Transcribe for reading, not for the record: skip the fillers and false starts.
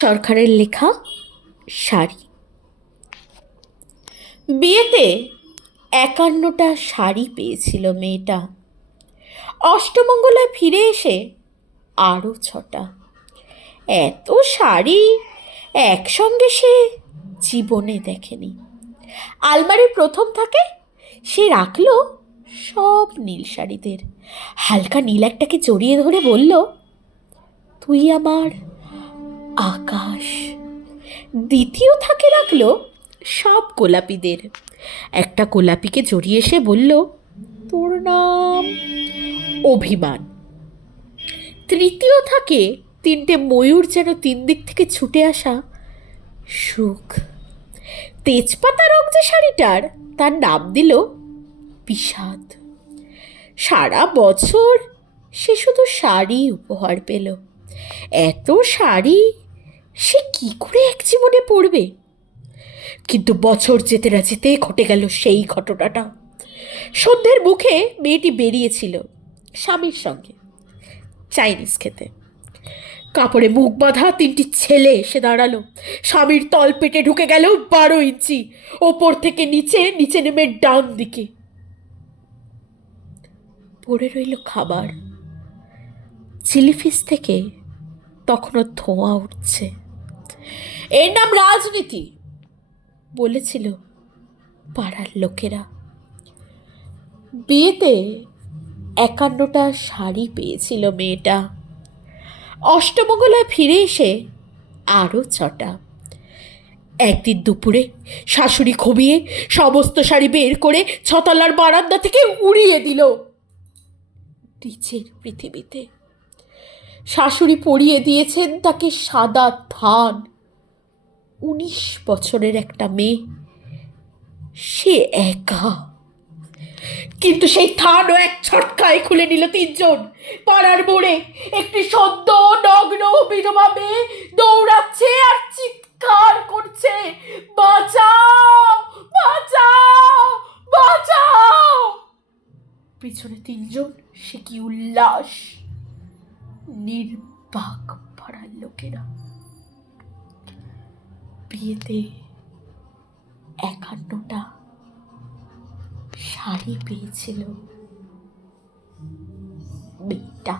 সরকারের লেখা শাড়ি। বিয়েতে ৫১টা শাড়ি পেয়েছিল মেয়েটা। অষ্টমঙ্গলায় ফিরে এসে আরও ৬টা। এত শাড়ি একসঙ্গে সে জীবনে দেখেনি। আলমারির প্রথম থাকে সে রাখলো সব নীল শাড়িদের। হালকা নীল একটাকে জড়িয়ে ধরে বলল, তুই আমার আকাশ। দ্বিতীয় থাকে রাখলো সব গোলাপিদের। একটা গোলাপিকে জড়িয়ে এসে বলল, তোর নাম অভিমান। তৃতীয় থাকে 3টে ময়ূর যেন 3 দিক থেকে ছুটে আসা সুখ। তেজপাতা রং যে শাড়িটার, তার নাম দিল বিষাদ। সারা বছর সে শুধু শাড়ি উপহার পেল। এত শাড়ি সে কি করে এক জীবনে পড়বে? কিন্তু বছর যেতে না যেতে ঘটে গেল সেই ঘটনাটা। সন্ধ্যের মুখে মেয়েটি বেরিয়েছিল স্বামীর সঙ্গে চাইনিজ খেতে। কাপড়ে মুখ বাঁধা 3টি ছেলে এসে দাঁড়ালো। স্বামীর তল পেটে ঢুকে গেল 12 ইঞ্চি, ওপর থেকে নিচে, নিচে নেমে ডান দিকে পড়ে রইল খাবার। চিলি ফিশ থেকে তখনও ধোঁয়া উঠছে। এর নাম রাজনীতি, বলেছিল পাড়ার লোকেরা। বিয়েতে ৫১টা শাড়ি পেয়েছিল মেয়েটা। অষ্টমঙ্গলায় ফিরে এসে আরও ৬টা। একদিন দুপুরে শাশুড়ি খবিয়ে সমস্ত শাড়ি বের করে 6তলার বারান্দা থেকে উড়িয়ে দিল নিচের পৃথিবীতে। শাশুড়ি পরিয়ে দিয়েছেন তাকে সাদা থান। 19 বছরের একটা মেয়ে, সে একা। কিন্তু সেই থানও এক ছটকায় খুলে নিল 3জন। পাড়ার মোড়ে একটি সদ্য নগ্ন বিধবা মেয়ে দৌড়াচ্ছে আর চিৎকার করছে, বাঁচাও বাঁচাও বাঁচাও। পিছনে 3জন, সে কি উল্লাস! নির্বাক পাড়ার লোকেরা। বিয়েতে ৫১টা শাড়ি পেয়েছিল মেয়েটা।